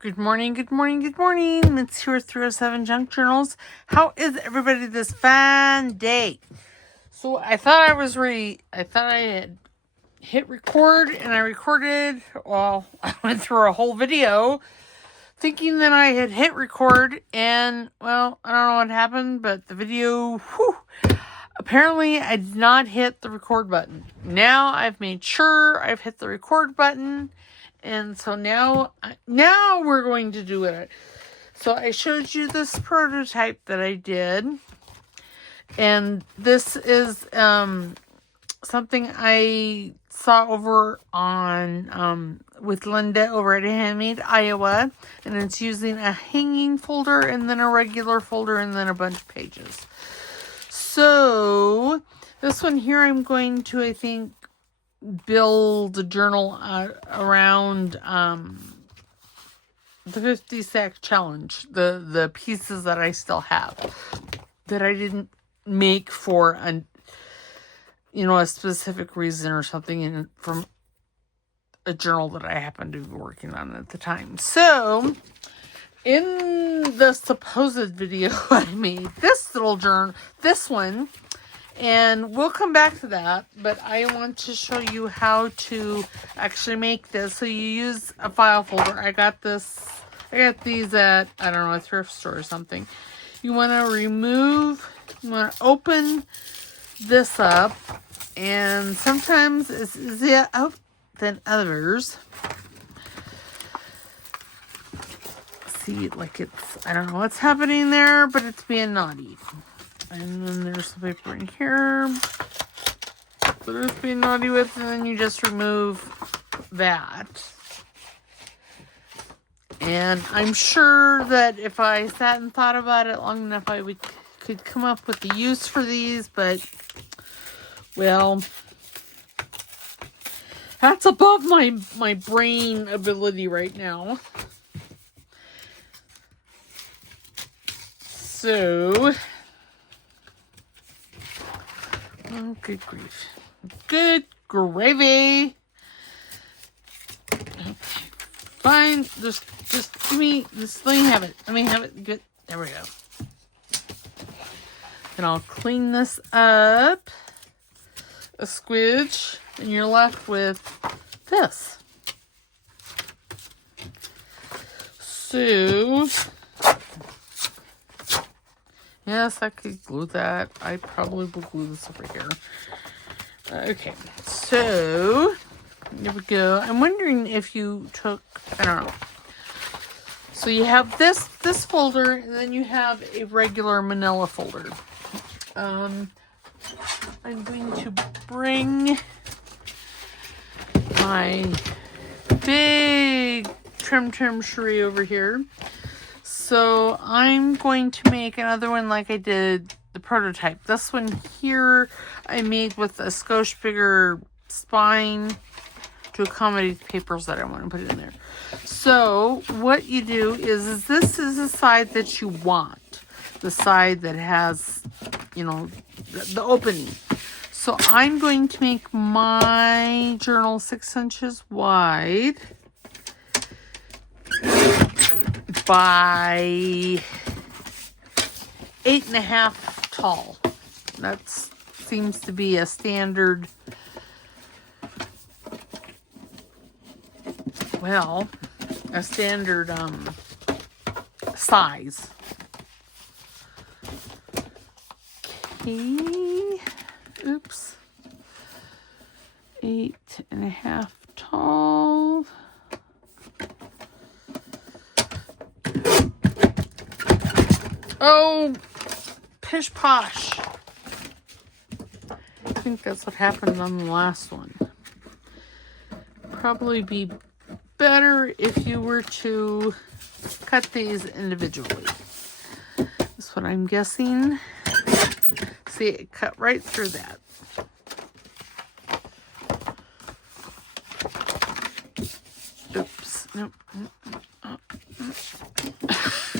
Good morning, good morning, good morning. It's here 307 Junk Journals. How is everybody this fine day? So I thought I was ready. I thought I had hit record and I recorded. Well, I went through a whole video thinking that I had hit record and, well, I don't know what happened, but the video, apparently I did not hit the record button. Now I've made sure I've hit the record button. And so now we're going to do it. So I showed you this prototype that I did. And this is something I saw over on with Linda over at Handmade Iowa. And it's using a hanging folder and then a regular folder and then a bunch of pages. So this one here I'm going to, I think, build a journal around the 50 sack challenge, the pieces that I still have that I didn't make for a specific reason or something from a journal that I happened to be working on at the time. So in the supposed video I made, this little journal, this one, and we'll come back to that, but I want to show you how to actually make this. So you use a file folder. I got these at, I don't know, a thrift store or something. You want to open this up, and sometimes it's easier out than others. See, like I don't know what's happening there, but it's being naughty. And then there's the paper in here that it's being naughty with, and then you just remove that. And I'm sure that if I sat and thought about it long enough, I could come up with the use for these, but, well, that's above my brain ability right now. So, oh, good grief. Good gravy. Okay. Fine. Just give me this. Let me have it. Good. There we go. And I'll clean this up a squidge, and you're left with this. So, yes, I could glue that. I probably will glue this over here. Okay, so there we go. I'm wondering if you took, I don't know. So you have this folder, and then you have a regular manila folder. I'm going to bring my big trim sheree over here. So I'm going to make another one like I did the prototype. This one here I made with a skosh bigger spine to accommodate the papers that I want to put in there. So what you do is this is the side that you want. The side that has, the opening. So I'm going to make my journal 6 inches wide by 8.5 tall. That seems to be a standard, size. Okay. Oops. 8.5 tall. Oh, pish posh. I think that's what happened on the last one. Probably be better if you were to cut these individually. That's what I'm guessing. See, it cut right through that. Oops. Nope.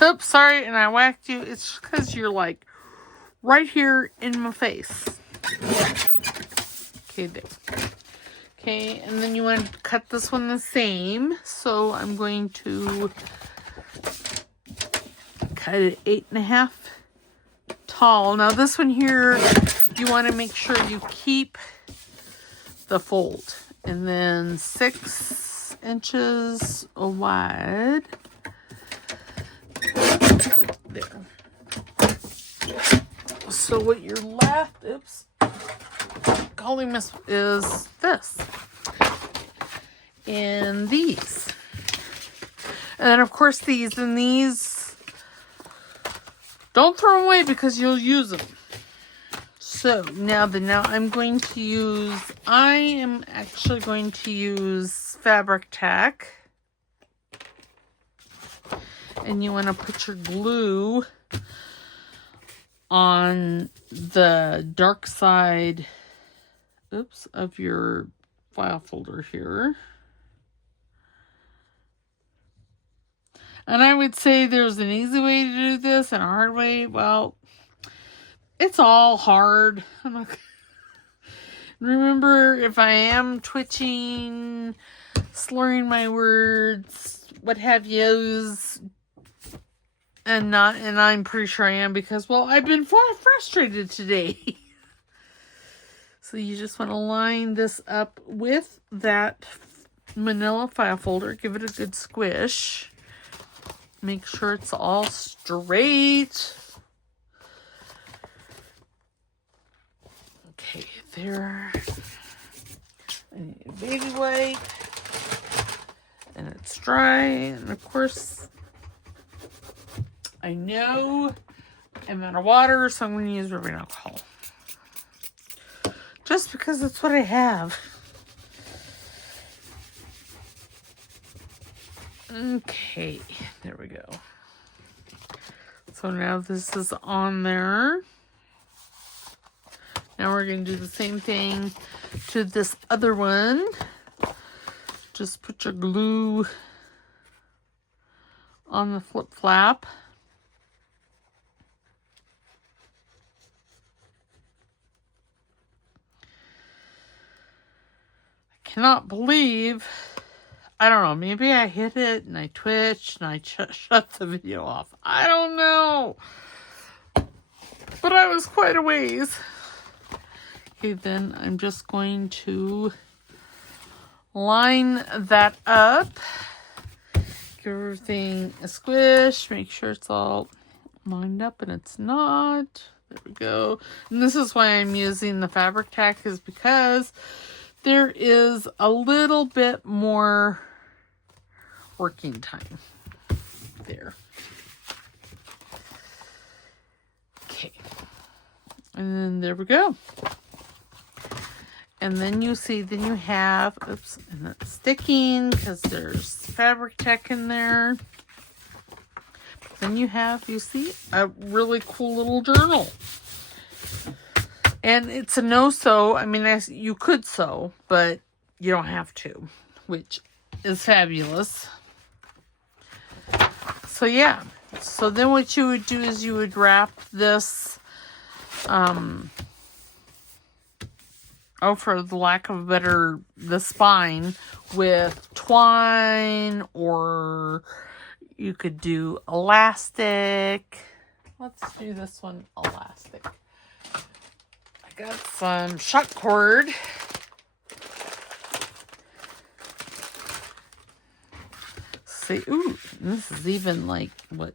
Oops, sorry, and I whacked you. It's because you're like right here in my face. Okay, there. Okay, and then you want to cut this one the same. So I'm going to cut it 8.5 tall. Now this one here, you want to make sure you keep the fold. And then 6 inches wide. There. So what you're left, oops, calling this is this. And these. And then of course these, and these, don't throw them away because you'll use them. So now I am actually going to use fabric tack. And you want to put your glue on the dark side, oops, of your file folder here. And I would say there's an easy way to do this and a hard way. Well, it's all hard. I'm not... Remember, if I am twitching, slurring my words, what have yous, and I'm pretty sure I am because, well, I've been frustrated today. So you just want to line this up with that manila file folder. Give it a good squish. Make sure it's all straight. Okay, there. I need a baby wipe. And it's dry. And of course, I know I'm out of water, so I'm going to use rubbing alcohol. Just because it's what I have. Okay, there we go. So now this is on there. Now we're going to do the same thing to this other one. Just put your glue on the flip flap. I cannot believe, I don't know, maybe I hit it and I twitched and I shut the video off. I don't know. But I was quite a ways. Okay, then I'm just going to line that up. Give everything a squish. Make sure it's all lined up, and it's not. There we go. And this is why I'm using the fabric tack, is because there is a little bit more working time there. Okay. And then there we go. And then you see, then you have, oops, and it's sticking because there's fabric tack in there. But then you have, you see, a really cool little journal. And it's a no-sew. I mean, you could sew, but you don't have to, which is fabulous. So yeah. So then what you would do is you would wrap this, for the lack of a better, the spine with twine, or you could do elastic. Let's do this one elastic. I got some shot cord. See, ooh, this is even like what?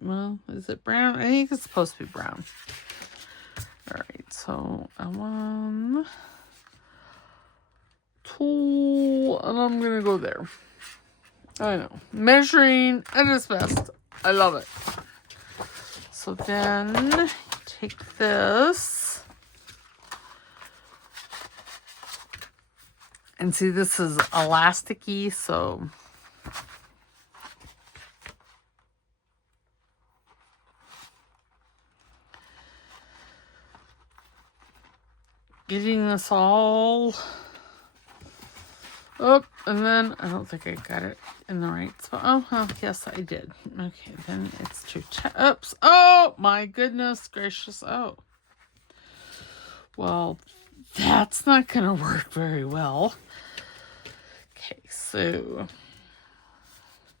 Well, is it brown? I think it's supposed to be brown. All right, so I want tool, and I'm gonna go there. I know, measuring at its best. I love it. So then take this, and see, this is elasticy, so getting this all up, and then I don't think I got it in the right spot. Oh, well, yes, I did. Okay, then it's too oops. Oh, my goodness gracious. Oh. Well, that's not going to work very well. Okay, so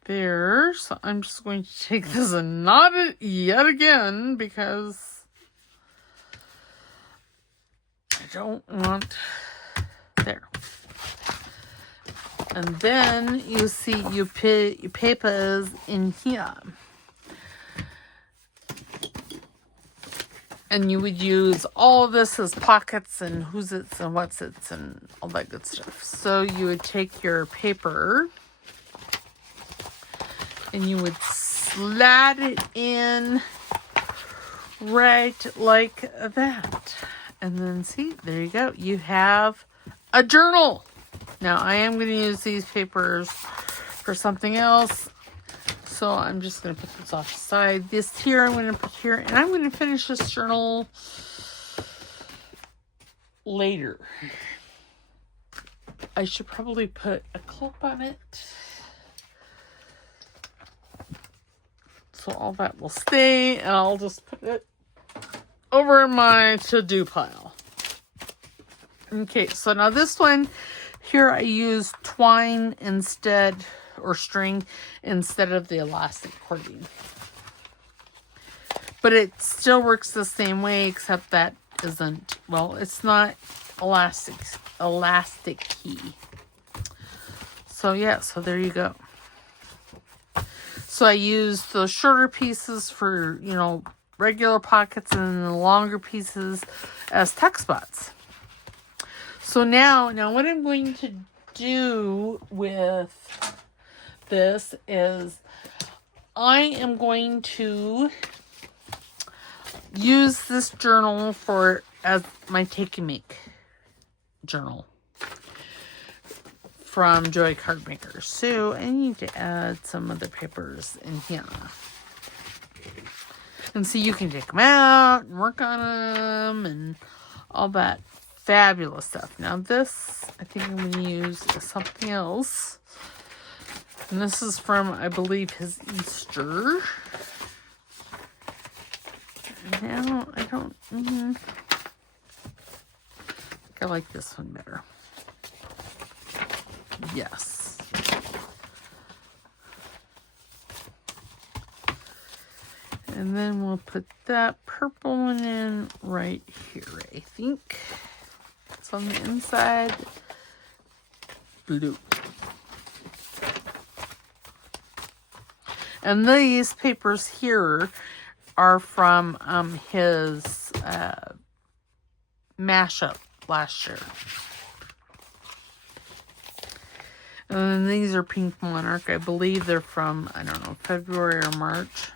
there. So I'm just going to take this and knot it yet again because I don't want there. And then you see your papers in here. And you would use all of this as pockets and who's it's and what's it's and all that good stuff. So you would take your paper and you would slide it in right like that. And then see, there you go. You have a journal. Now I am going to use these papers for something else. So I'm just going to put this off the side. This here I'm going to put here. And I'm going to finish this journal later. I should probably put a clip on it. So all that will stay. And I'll just put it over in my to-do pile. Okay, so now this one here I use twine instead, or string instead of the elastic cording. But it still works the same way, except that isn't, well, it's not elastic-y. So yeah, so there you go. So I use those shorter pieces for, you know, regular pockets and the longer pieces as tuck spots. So now what I'm going to do with this is I am going to use this journal as my take and make journal from Joey Cardmaker. So I need to add some other papers in here. And so you can take them out and work on them and all that fabulous stuff. Now this, I think I'm going to use something else. And this is from, I believe, his Easter. Now, I don't... I think I like this one better. Yes. And then we'll put that purple one in right here, I think. It's on the inside. Blue. And these papers here are from his mashup last year. And then these are Pink Monarch. I believe they're from, I don't know, February or March.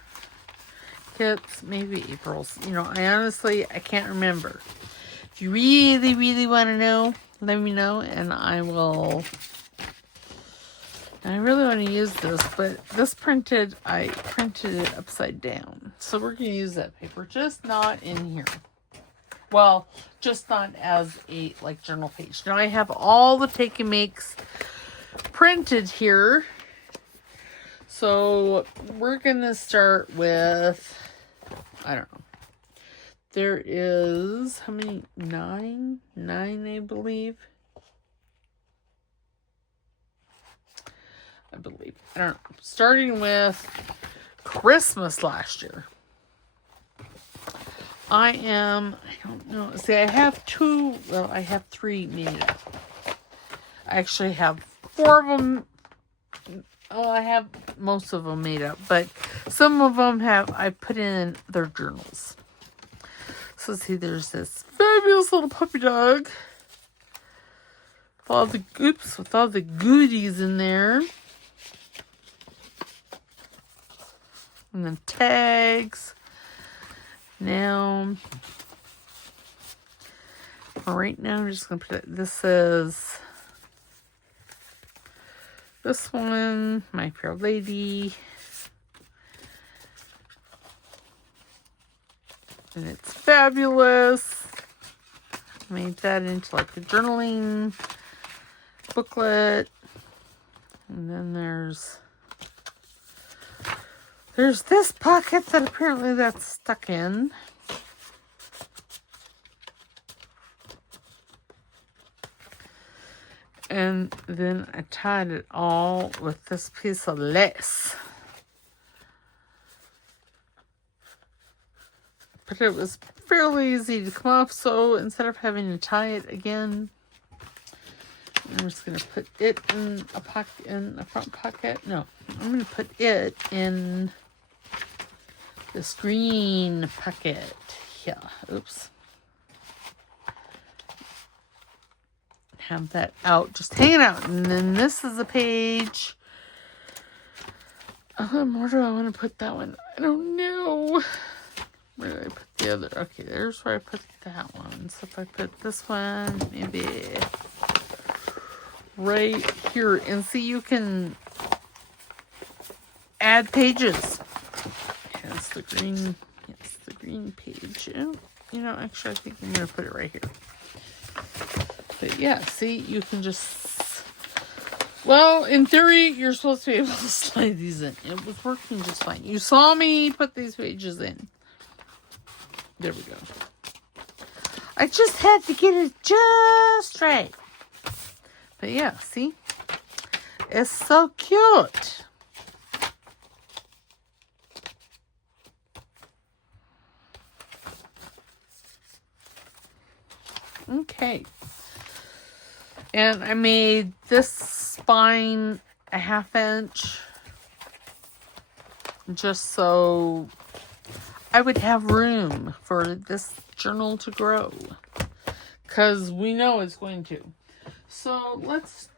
Kits, maybe April's. You know, I can't remember. If you really, really want to know, let me know and I will. And I really want to use this, but I printed it upside down. So we're going to use that paper, just not in here. Well, just not as a, journal page. Now I have all the take and makes printed here. So we're going to start with, I don't know. There is, how many? 9? 9, I believe. I don't know. Starting with Christmas last year. I don't know. See, I have I have 3 made up. I actually have 4 of them. Oh, I have most of them made up, but some of them I put in their journals. So see, there's this fabulous little puppy dog with all the goodies in there. And then tags. Now, right now, I'm just going to put it, this one, My Fair Lady. And it's fabulous. Made that into a journaling booklet. And then there's this pocket that apparently that's stuck in. And then I tied it all with this piece of lace. But it was fairly easy to come off, so instead of having to tie it again, I'm just going to put it in a pocket, in a front pocket. No, I'm going to put it in this green pocket. Yeah, oops. Have that out, just hanging out. And then this is a page. Where do I want to put that one? I don't know. Where did I put the other? Okay, there's where I put that one. So if I put this one, maybe right here. And see, you can add pages. It's the green, it's the green page. Oh, you know, actually, I think I'm going to put it right here. But yeah, see, you can just, well, in theory, you're supposed to be able to slide these in. It was working just fine. You saw me put these pages in. There we go. I just had to get it just right. But yeah, see? It's so cute. Okay. And I made this spine a 1/2 inch just so I would have room for this journal to grow, because we know it's going to. So let's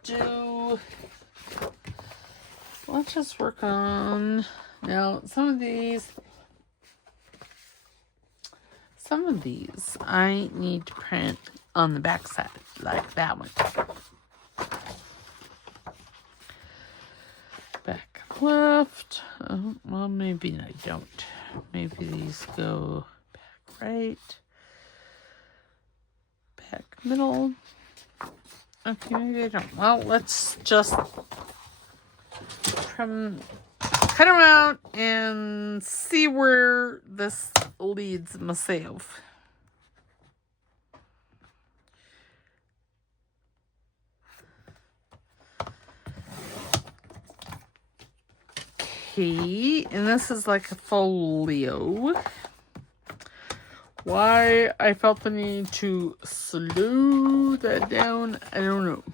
just work on, now some of these I need to print on the back side, like that one. Back left. Oh, well, maybe I don't. Maybe these go back right. Back middle. Okay, maybe I don't. Well, let's just cut them out and see where this leads myself. Okay, and this is like a folio. Why I felt the need to slow that down, I don't know.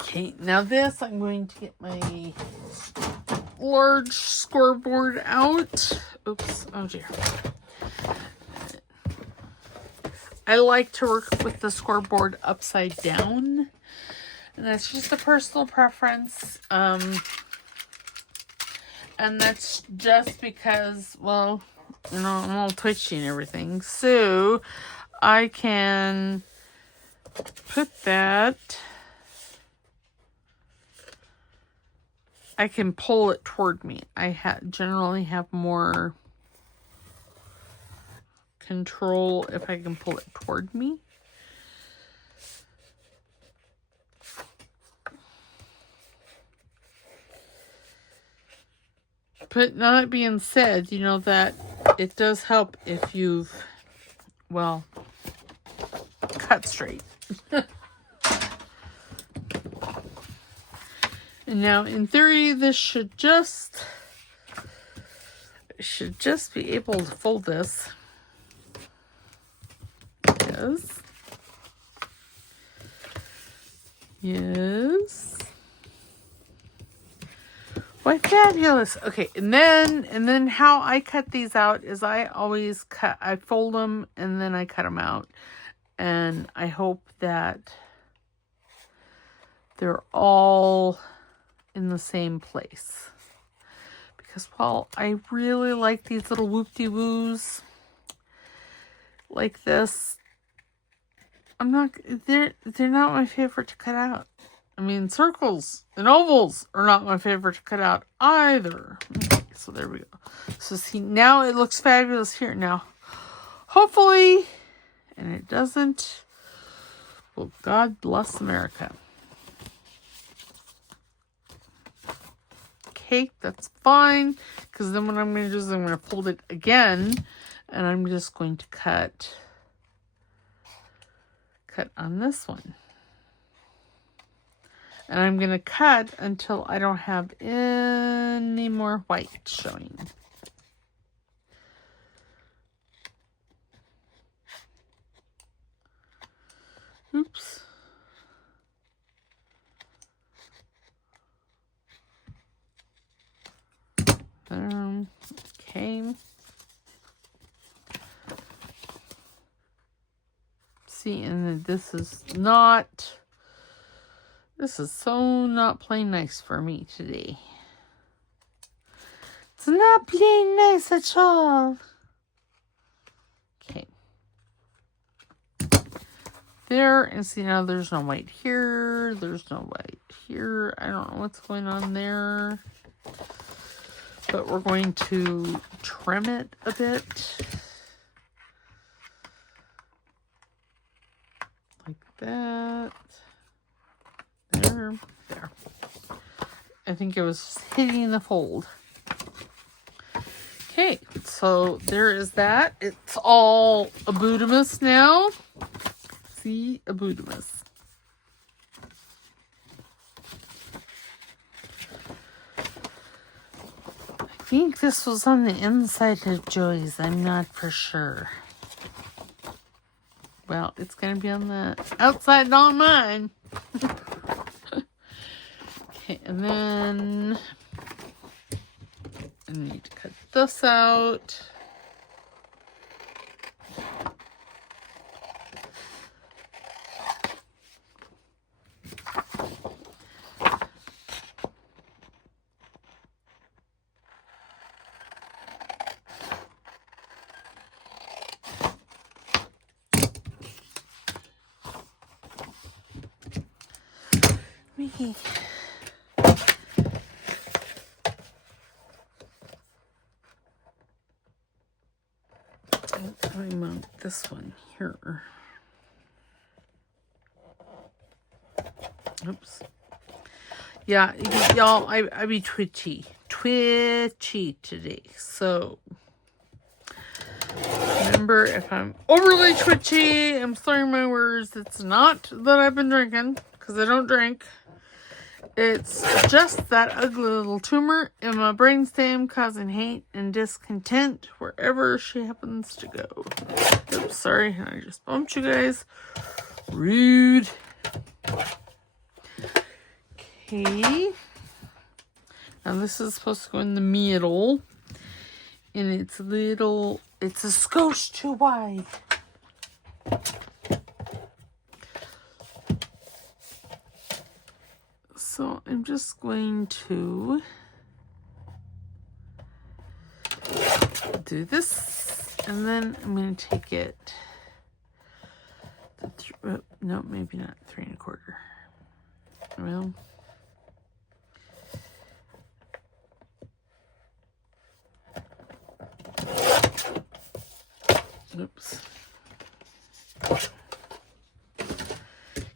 Okay, now this, I'm going to get my large scoreboard out. Oops, oh dear. I like to work with the scoreboard upside down, and that's just a personal preference. And that's just because, well, you know, I'm all twitchy and everything, so I can put that, I can pull it toward me. I generally have more control if I can pull it toward me. But now that being said, you know that it does help if you've, well, cut straight. And now in theory, this should just be able to fold this. Yes. Yes. Why, fabulous. Okay, and then how I cut these out is I fold them and then I cut them out. And I hope that they're all in the same place. Because while I really like these little whoop-de-woos like this, they're not my favorite to cut out. I mean, circles and ovals are not my favorite to cut out either. Okay, so there we go. So see, now it looks fabulous here. Now, hopefully, and it doesn't, well, God bless America. cake, that's fine. Because then what I'm going to do is I'm going to fold it again. And I'm just going to cut on this one. And I'm going to cut until I don't have any more white showing. Oops. Okay. See, and this is so not playing nice for me today. It's not playing nice at all. Okay. There, and see now there's no white here. There's no white here. I don't know what's going on there. But we're going to trim it a bit. Like that. There. I think it was hitting the fold. Okay, so there is that. It's all abudamus now. See, abudamus. I think this was on the inside of Joey's. I'm not for sure. Well, it's going to be on the outside, not mine. Okay, and then I need to cut this out. I mount this one here. Oops. Yeah, y'all, I be twitchy today. So remember, if I'm overly twitchy, I'm slurring my words. It's not that I've been drinking, because I don't drink. It's just that ugly little tumor in my brainstem causing hate and discontent wherever she happens to go. Oops, sorry, I just bumped you guys. Rude. Okay. Now this is supposed to go in the middle. And it's a skosh too wide. So I'm just going to do this, and then I'm going to take it. No, maybe not 3 1/4. Well, oops.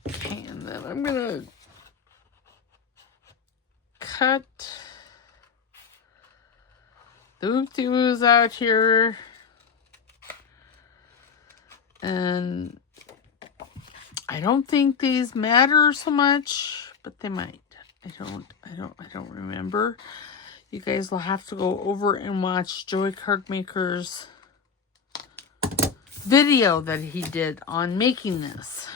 Okay, and then I'm going to cut the oop-de-woos out here, and I don't think these matter so much, but they might. I don't remember. You guys will have to go over and watch Joey Cardmaker's video that he did on making this.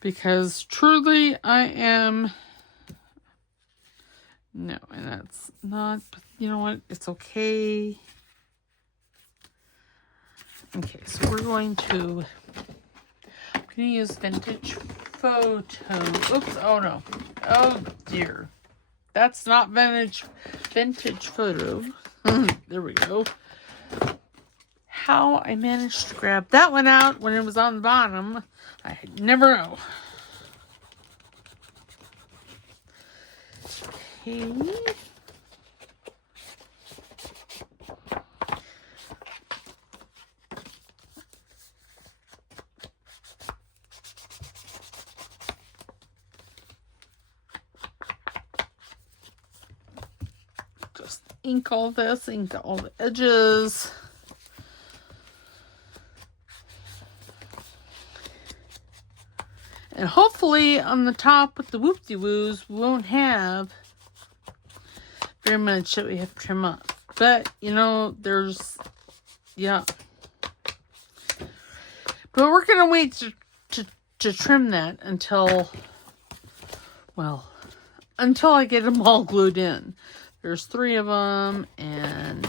Because truly I am... No, and that's not... But you know what? It's okay. Okay, so we're going to... I'm going to use vintage photo. Oops, oh no. Oh dear. That's not vintage photo. There we go. How I managed to grab that one out when it was on the bottom, I never know. Okay. Just ink all this, ink all the edges. And hopefully on the top with the whoop-de-woos, we won't have very much that we have to trim up. But, you know, there's, yeah. But we're going to wait to trim that until, well, until I get them all glued in. There's 3 of them, and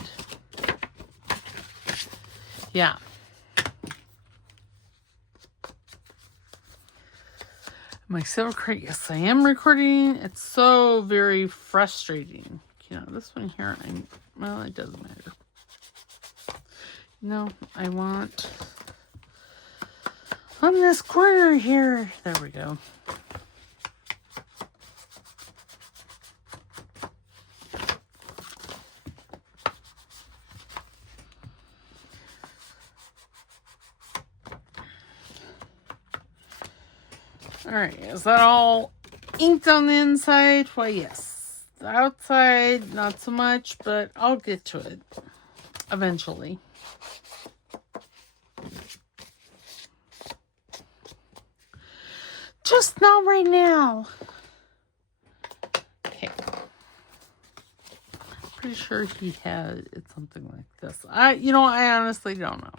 yeah. My silver crate, yes, I am recording. It's so very frustrating. You know, this one here, well, it doesn't matter. No, I want on this corner here. There we go. All right, is that all inked on the inside? Why, yes. The outside, not so much, but I'll get to it eventually. Just not right now. Okay. Pretty sure he had it something like this. I honestly don't know.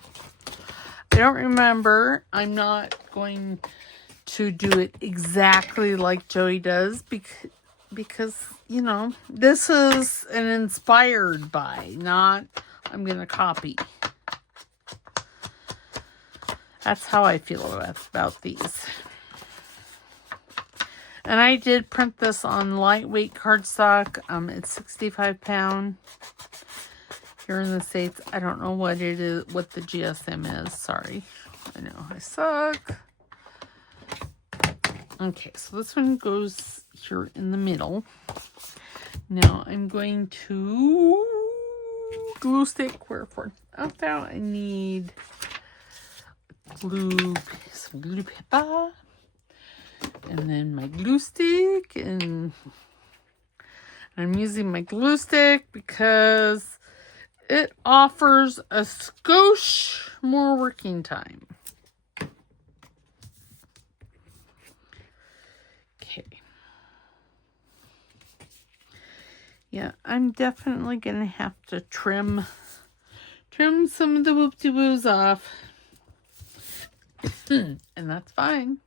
I don't remember. I'm not going to do it exactly like Joey does because you know, this is an inspired by, not I'm gonna copy. That's how I feel about these. And I did print this on lightweight cardstock. It's 65 pound here in the States. I don't know what it is, what the GSM is. Sorry. I know I suck. Okay, so this one goes here in the middle. Now I'm going to glue stick. Wherefore out there I need glue, some glue paper, and then my glue stick. And I'm using my glue stick because it offers a skosh more working time. Yeah, I'm definitely going to have to trim some of the whoop-de-woos off. And that's fine.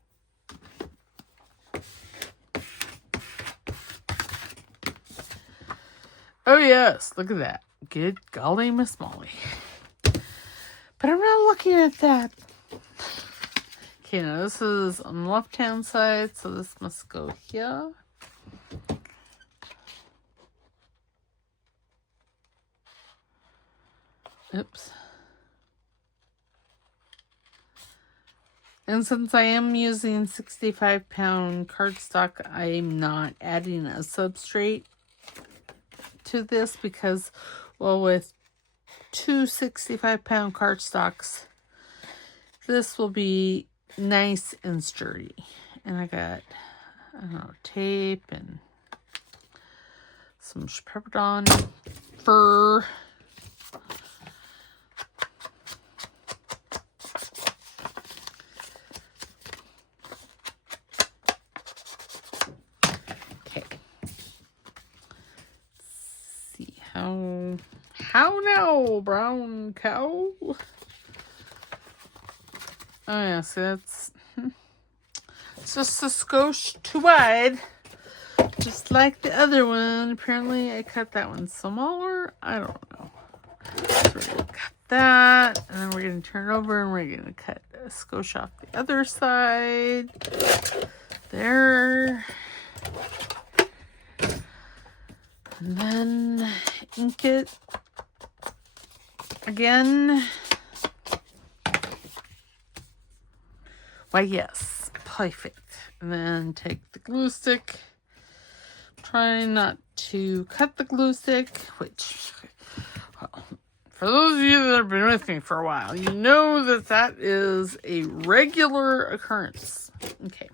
Oh, yes. Look at that. Good golly, Miss Molly. But I'm not looking at that. Okay, now this is on the left-hand side, so this must go here. Oops. And since I am using 65 pound cardstock, I'm not adding a substrate to this because, well, with 2 65 pound cardstocks, this will be nice and sturdy. And I got, I don't know, tape and some Pepperdawn fur. How now, brown cow? Oh yeah, so that's it's just a skosh too wide, just like the other one. Apparently I cut that one smaller. I don't know. So we're gonna cut that, and then we're gonna turn it over and we're gonna cut a skosh off the other side. There. And then ink it again. Why, yes, perfect. And then take the glue stick. Try not to cut the glue stick, which, well, for those of you that have been with me for a while, you know that that is a regular occurrence. Okay,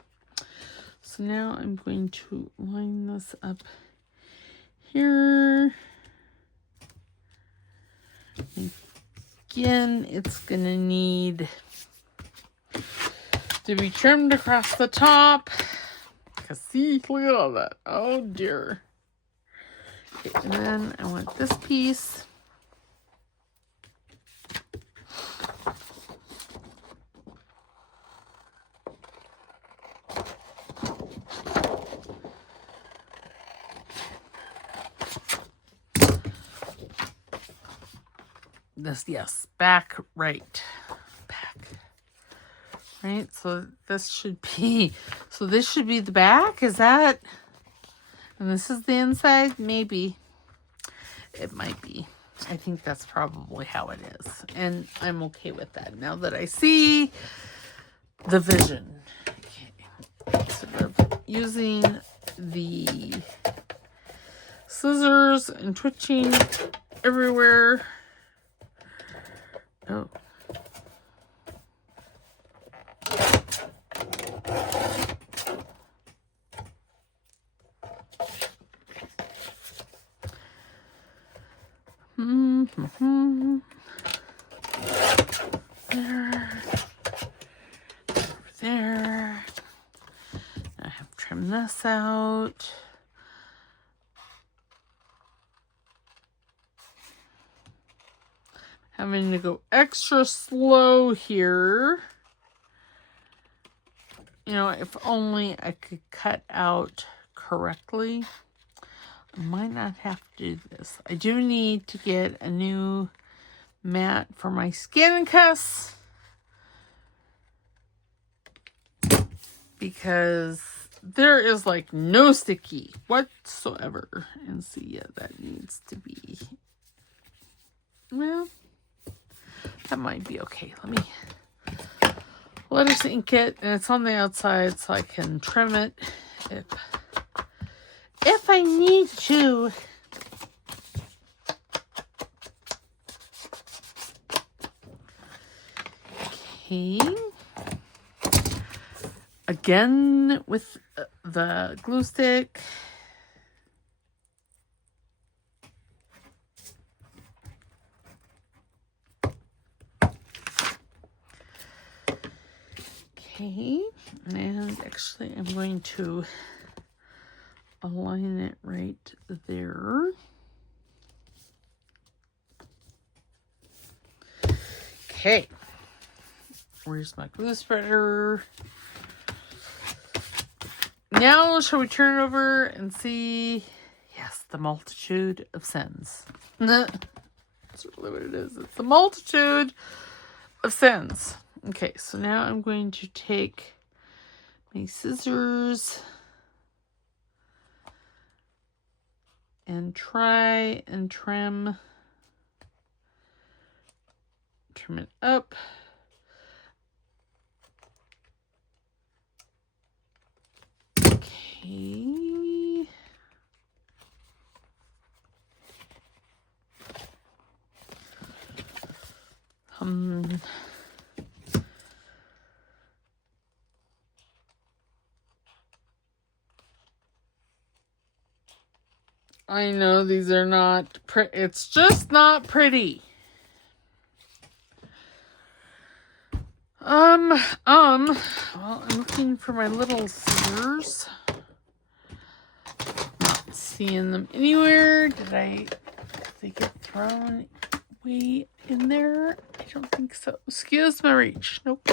so now I'm going to line this up here. again, it's going to need to be trimmed across the top. Because see, look at all that. Oh dear. Okay, and then I want this piece. This, yes, back, right. Back. Right, so this should be, the back, is that, and this is the inside, maybe, it might be. I think that's probably how it is, and I'm okay with that, now that I see the vision. Okay, sort of using the scissors and twitching everywhere. Oh. There. Over there. I have trimmed this out. Having to go extra slow here. You know, if only I could cut out correctly. I might not have to do this. I do need to get a new mat for my ScanNCut because there is like no sticky whatsoever. And see, yeah, that needs to be, well, that might be okay. Let me let us ink it, and it's on the outside so I can trim it if I need to. Okay. Again with the glue stick. Okay, and actually I'm going to align it right there. Okay, where's my glue spreader? Now, shall we turn it over and see? Yes, the multitude of sins. That's really what it is. It's the multitude of sins. Okay, so now I'm going to take my scissors and try and trim it up. Okay. I know these are not pretty. It's just not pretty. Well, I'm looking for my little scissors. Not seeing them anywhere. Did they get thrown way in there? I don't think so. Excuse my reach. Nope.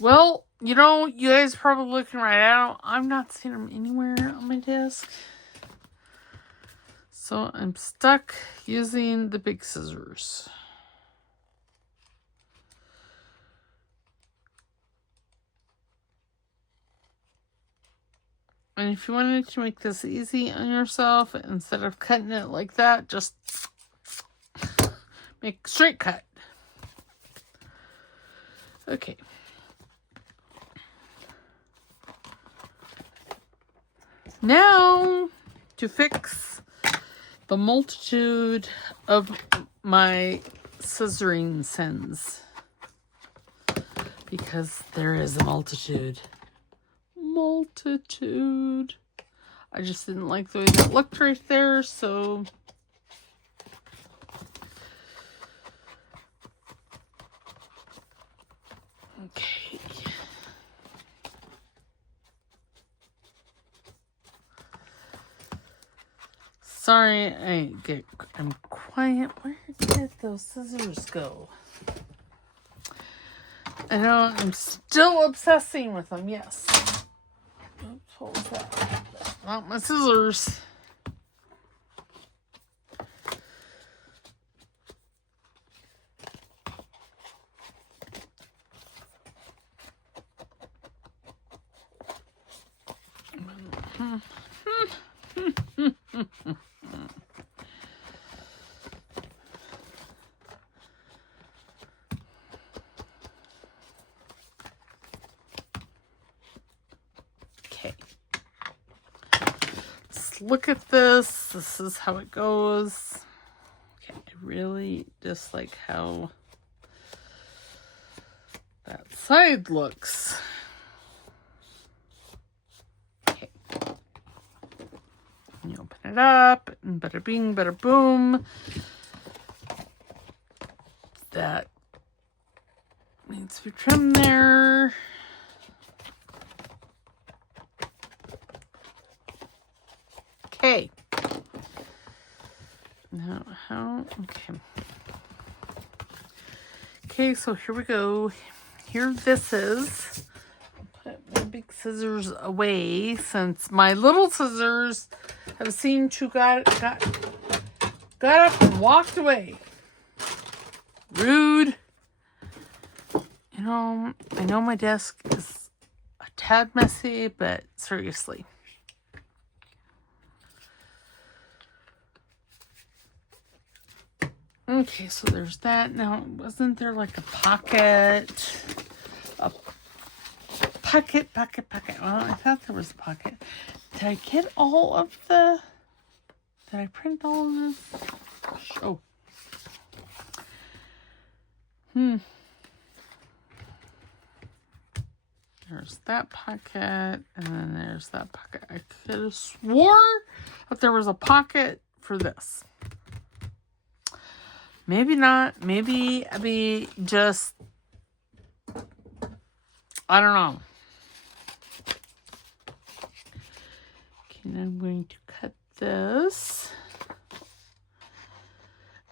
Well, you know, you guys are probably looking right out. I'm not seeing them anywhere on my desk. So I'm stuck using the big scissors. And if you wanted to make this easy on yourself, instead of cutting it like that, just make a straight cut. Okay. Now, to fix the multitude of my scissoring sins, because there is a multitude. I just didn't like the way that looked right there, so... Okay. Sorry, I'm quiet. Where did those scissors go? I know I'm still obsessing with them, yes. Oops, what was that? Not my scissors. Okay. Let's look at this. This is how it goes. Okay, I really dislike how that side looks. Okay. You open it up, and bada bing, bada boom. That needs to be trimmed there. Okay. Now, how? Okay. Okay, so here we go. Here this is. Put my big scissors away since my little scissors have seemed to got up and walked away. Rude. You know, I know my desk is a tad messy, but seriously. Okay, so there's that. Now, wasn't there like a pocket? A pocket. Well, I thought there was a pocket. Did I get all of the... Did I print all of this? Oh. There's that pocket, and then there's that pocket. I could have swore that there was a pocket for this. Maybe not. Maybe I'd be just... I don't know. Okay, now I'm going to cut this.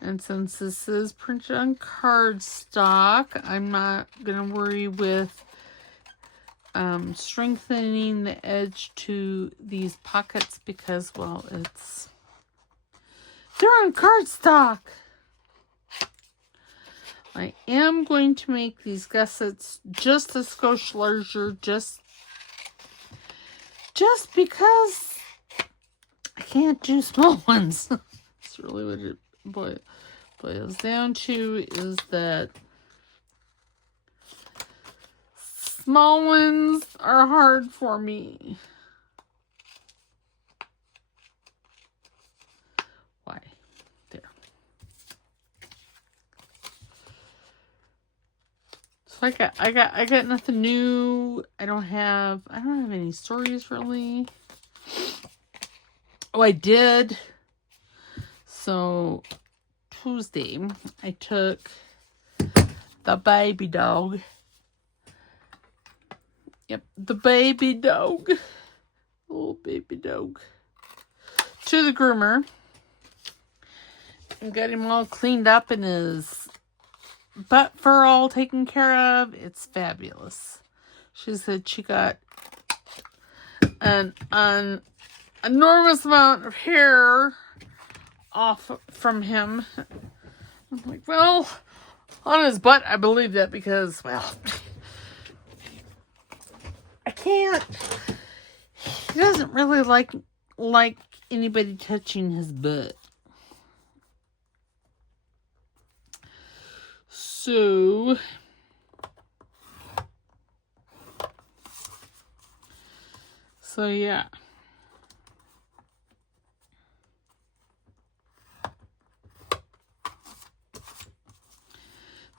And since this is printed on cardstock, I'm not going to worry with strengthening the edge to these pockets because, well, they're on cardstock. I am going to make these gussets just a skosh larger, just because I can't do small ones. That's really what it boils down to, is that small ones are hard for me. Why? There. So I got nothing new. I don't have any stories really. Oh, I did. So Tuesday I took the baby dog. Yep, the baby dog. Little baby dog. To the groomer. And got him all cleaned up and his butt fur all taken care of. It's fabulous. She said she got an enormous amount of hair off from him. I'm like, well, on his butt, I believe that because, well, I can't. He doesn't really like anybody touching his butt. So yeah.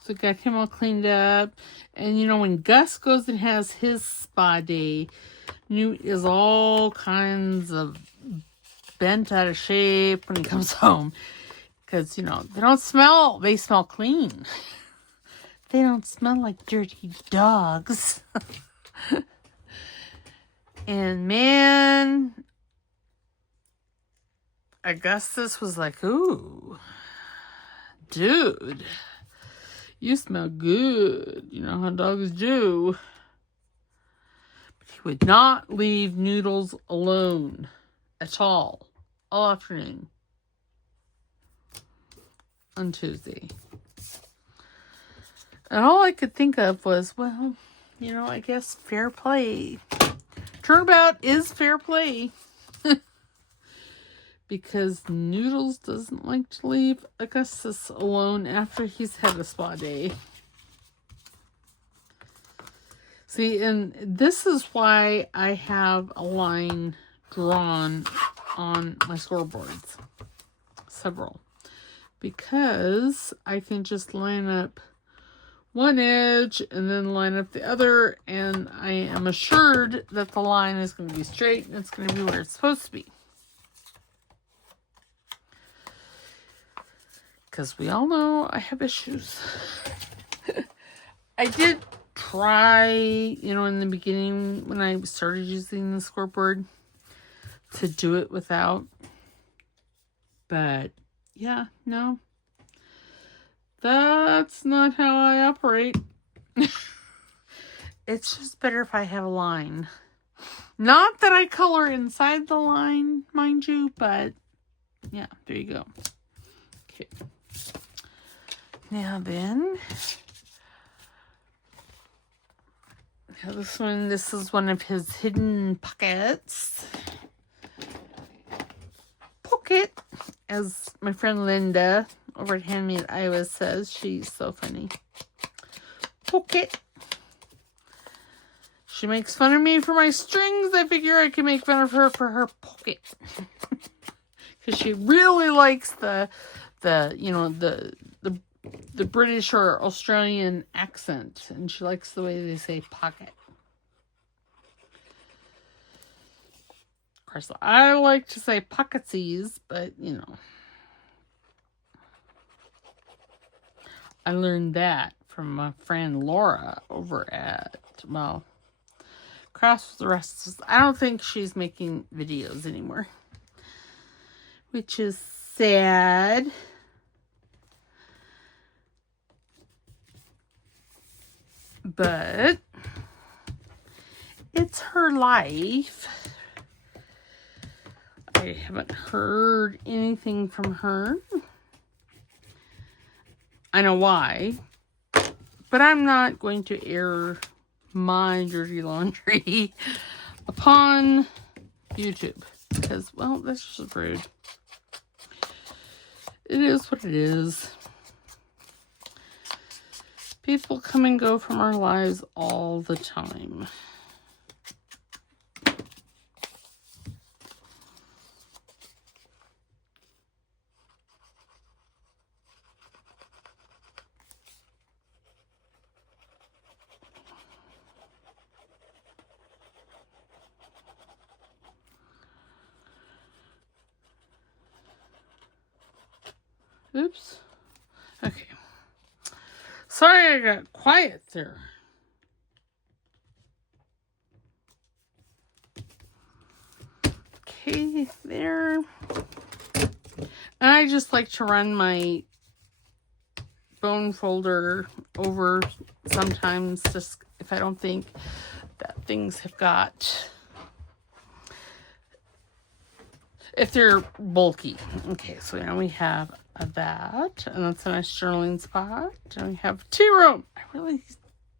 So got him all cleaned up. And you know, when Gus goes and has his spa day, Newt is all kinds of bent out of shape when he comes home. Because, you know, they don't smell. They smell clean. They don't smell like dirty dogs. And man, Augustus was like, ooh, dude, you smell good. You know how dogs do. But he would not leave Noodles alone at all afternoon on Tuesday. And all I could think of was, well, you know, I guess fair play. Turnabout is fair play. Because Noodles doesn't like to leave Augustus alone after he's had a spa day. See, and this is why I have a line drawn on my scoreboards. Several. Because I can just line up one edge and then line up the other, and I am assured that the line is going to be straight and it's going to be where it's supposed to be. Because we all know I have issues. I did try, you know, in the beginning when I started using the scoreboard to do it without. But, yeah, no. That's not how I operate. It's just better if I have a line. Not that I color inside the line, mind you, but, yeah, there you go. Okay. Now then, this is one of his hidden pockets. Pocket, as my friend Linda over at Handmade Iowa says. She's so funny. Pocket. She makes fun of me for my strings. I figure I can make fun of her for her pocket. Because she really likes the British or Australian accent, and she likes the way they say pocket. Of course, I like to say pocketsies, but you know, I learned that from my friend Laura over at Crafts with the Rest. I don't think she's making videos anymore, which is sad. But it's her life. I haven't heard anything from her. I know why. But I'm not going to air my dirty laundry upon YouTube. Because, well, that's just rude. It is what it is. People come and go from our lives all the time. Oops. Okay. Sorry I got quiet there. Okay, there. And I just like to run my bone folder over sometimes, just if I don't think that things have got, if they're bulky. Okay, so now we have that, and that's a nice journaling spot. And we have tea room. I really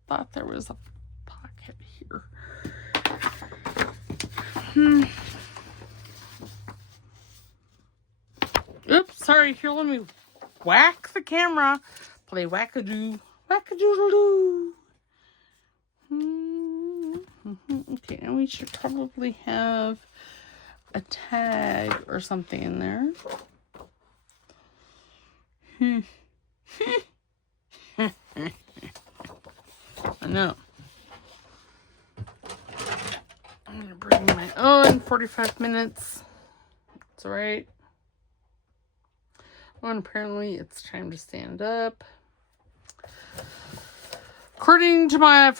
thought there was a pocket here. Oops, sorry. Here, let me whack the camera. Play wackadoo, wackadoodle-doo. Okay, and we should probably have a tag or something in there. I know. I'm going to bring my own 45 minutes. That's all right. Oh, and apparently it's time to stand up. According to my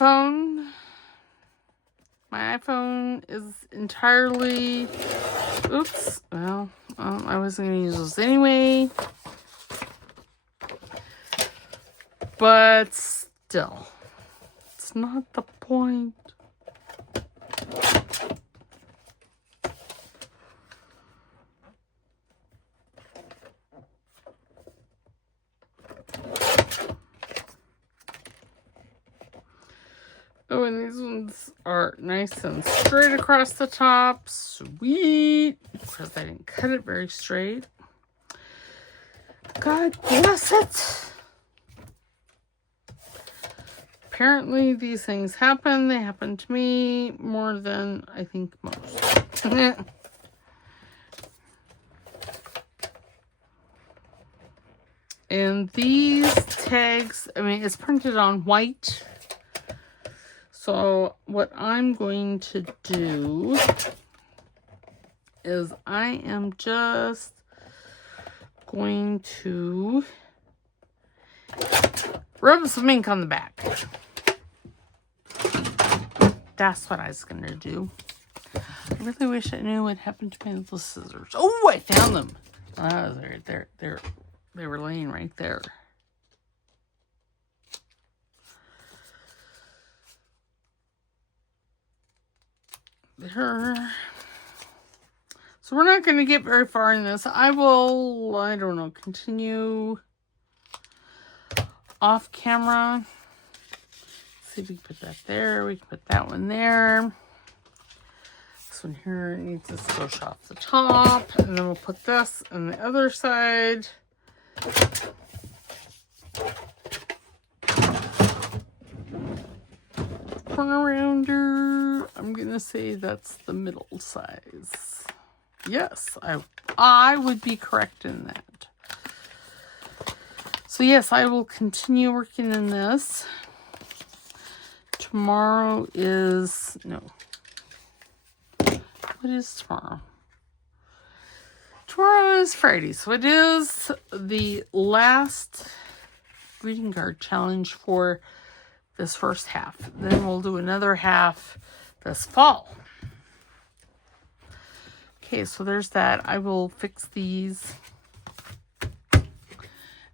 iPhone is entirely... Oops. Well, I wasn't going to use those anyway. But still, it's not the point. Oh, and these ones are nice and straight across the top. Sweet. Because I didn't cut it very straight. God bless it. Apparently, these things happen. They happen to me more than I think most. And these tags, I mean, it's printed on white. So what I'm going to do is I am just going to rub some ink on the back. That's what I was going to do. I really wish I knew what happened to my little scissors. Oh, I found them. Oh, they were laying right there. There. So we're not going to get very far in this. I will, I don't know, continue off camera. Let's see if we can put that there. We can put that one there. This one here needs to squish off the top. And then we'll put this on the other side. Corner rounder. I'm going to say that's the middle size. Yes, I would be correct in that. So yes, I will continue working in this. Tomorrow is, no. What is tomorrow? Tomorrow is Friday. So it is the last greeting card challenge for this first half. Then we'll do another half this fall. Okay, so there's that. I will fix these.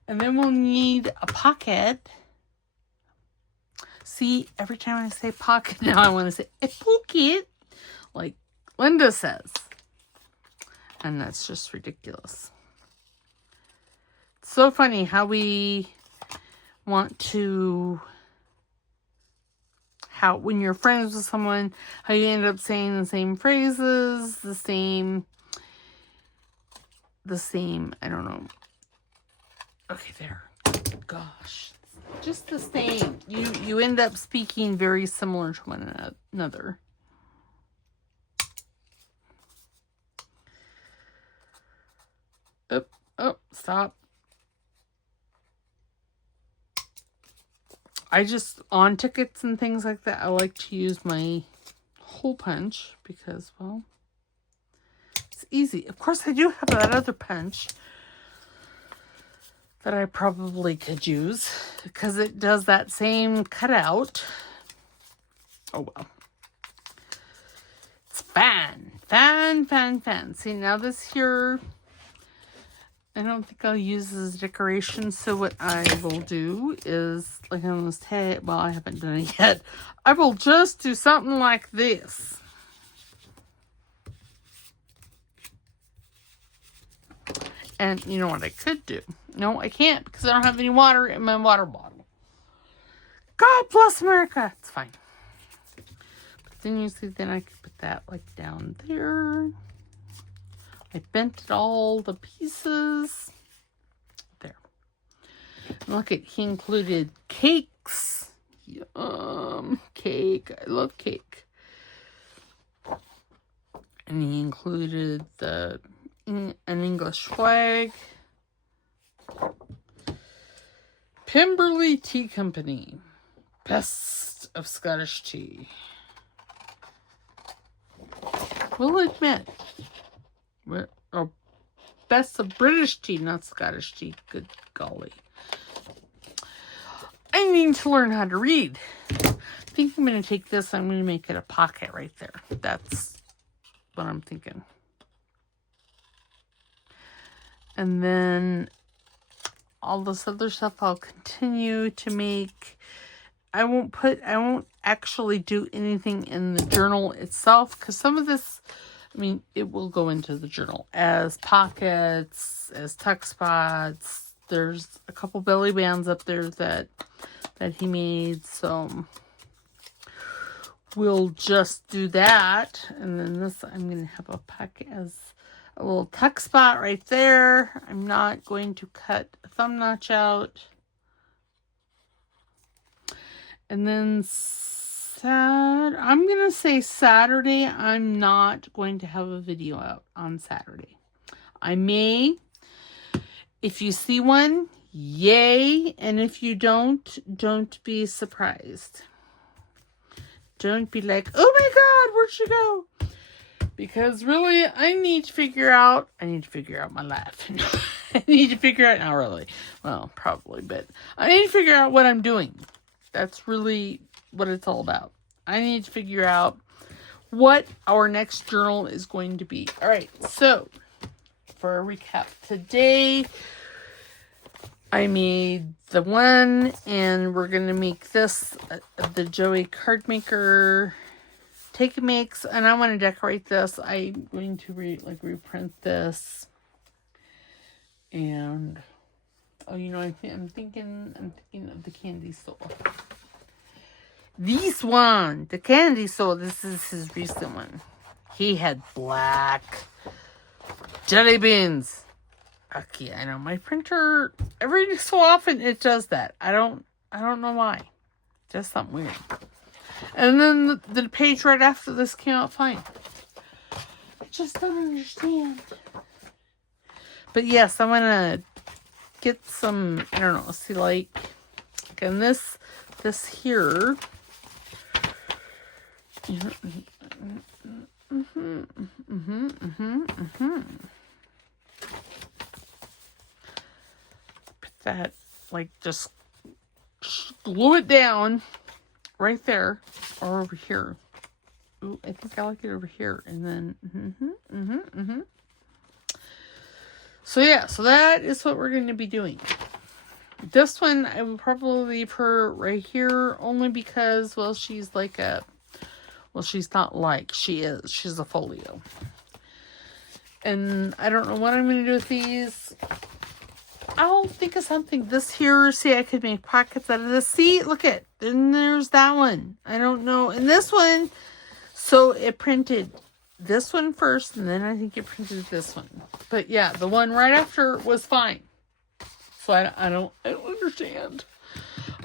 And then we'll need a pocket. See, every time I say pocket, now I want to say a pocket, like Linda says. And that's just ridiculous. It's so funny how we want to... How when you're friends with someone, how you end up saying the same phrases, the same, I don't know. Okay, there. Gosh. Just the same. You end up speaking very similar to one another. Oh, stop. I just, on tickets and things like that, I like to use my hole punch because, well, it's easy. Of course, I do have that other punch that I probably could use because it does that same cutout. Oh, well. It's fun. Fun. See, now this here, I don't think I'll use this as decoration. So what I will do is, like on this tag, well, I haven't done it yet. I will just do something like this. And you know what I could do? No, I can't because I don't have any water in my water bottle. God bless America. It's fine. But then you see, then I can put that like down there. I bent it all the pieces. There. And look at, he included cakes. Yum. Cake. I love cake. And he included an English flag. Pemberley Tea Company. Best of Scottish tea. will admit. Or best of British tea, not Scottish tea. Good golly. I need to learn how to read. I think I'm going to take this. I'm going to make it a pocket right there. That's what I'm thinking. And then all this other stuff I'll continue to make. I won't actually do anything in the journal itself, because some of this, I mean, it will go into the journal as pockets, as tuck spots. There's a couple belly bands up there that he made, so we'll just do that. And then this, I'm going to have a pocket as a little tuck spot right there. I'm not going to cut a thumb notch out. And then I'm going to say Saturday, I'm not going to have a video out on Saturday. I may. If you see one, yay. And if you don't be surprised. Don't be like, oh my God, where'd she go? Because really, I need to figure out my life. I need to figure out, not really, well, probably, but I need to figure out what I'm doing. That's really what it's all about. I need to figure out what our next journal is going to be. All right, so for a recap, today I made the one, and we're going to make this, the Joey Cardmaker Take and Makes, and I want to decorate this. I'm going to reprint this. And oh, you know, I'm thinking of the candy store. This one, the candy store. This is his recent one. He had black jelly beans. Okay, I know my printer every so often it does that. I don't know why. Just something weird. And then the page right after this came out fine. I just don't understand. But yes, I want to get some, I don't know, see like and this here. Put that, like, just glue it down right there or over here. Ooh, I think I like it over here. And then, So yeah, so that is what we're going to be doing. This one, I will probably leave her right here only because, well, she's like she's not like, she is. She's a folio. And I don't know what I'm going to do with these. I'll think of something. This here, see, I could make pockets out of this. See, look at, and there's that one. I don't know. And this one, so it printed this one first, and then I think it printed this one. But yeah, the one right after was fine. So I don't understand.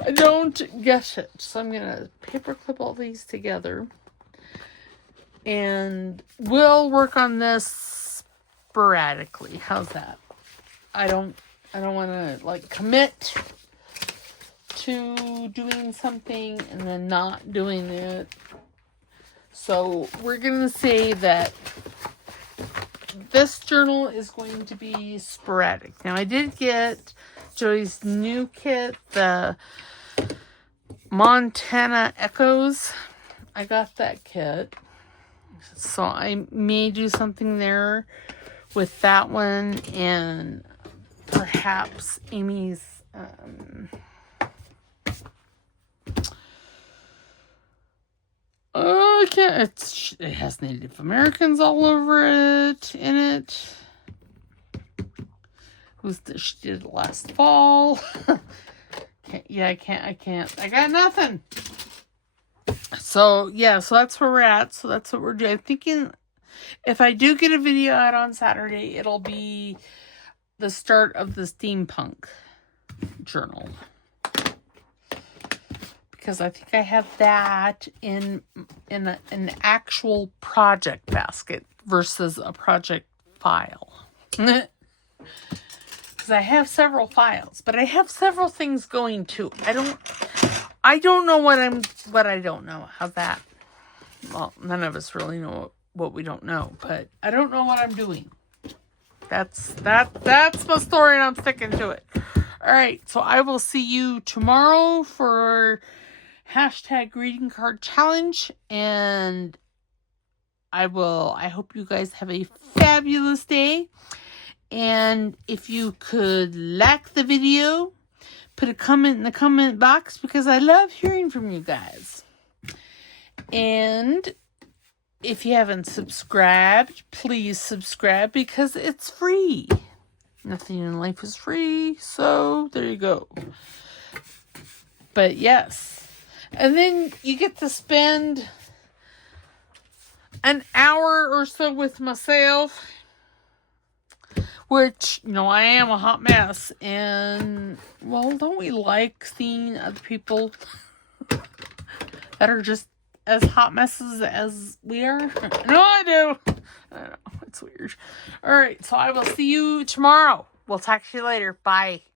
I don't get it. So I'm gonna paper clip all these together, and we'll work on this sporadically. How's that? I don't want to like commit to doing something and then not doing it. So we're going to say that this journal is going to be sporadic. Now, I did get Joey's new kit, the Montana Echoes. I got that kit. So I may do something there with that one, and perhaps Amy's it has Native Americans all over it, in it. She did it last fall. I can't. I got nothing. So, yeah, so that's where we're at. So that's what we're doing. I'm thinking if I do get a video out on Saturday, it'll be the start of the steampunk journal. Because I think I have that in an actual project basket versus a project file. Because I have several files, but I have several things going too. I don't know what I don't know. How's that? Well, none of us really know what we don't know. But I don't know what I'm doing. That's my story, and I'm sticking to it. All right, so I will see you tomorrow for #greeting card challenge, and I hope you guys have a fabulous day. And if you could like the video, put a comment in the comment box, because I love hearing from you guys. And if you haven't subscribed, please subscribe, because it's free. Nothing in life is free, so there you go. But yes. And then you get to spend an hour or so with myself, which, I am a hot mess. And, well, don't we like seeing other people that are just as hot messes as we are? No, I do. I know, it's weird. All right, so I will see you tomorrow. We'll talk to you later. Bye.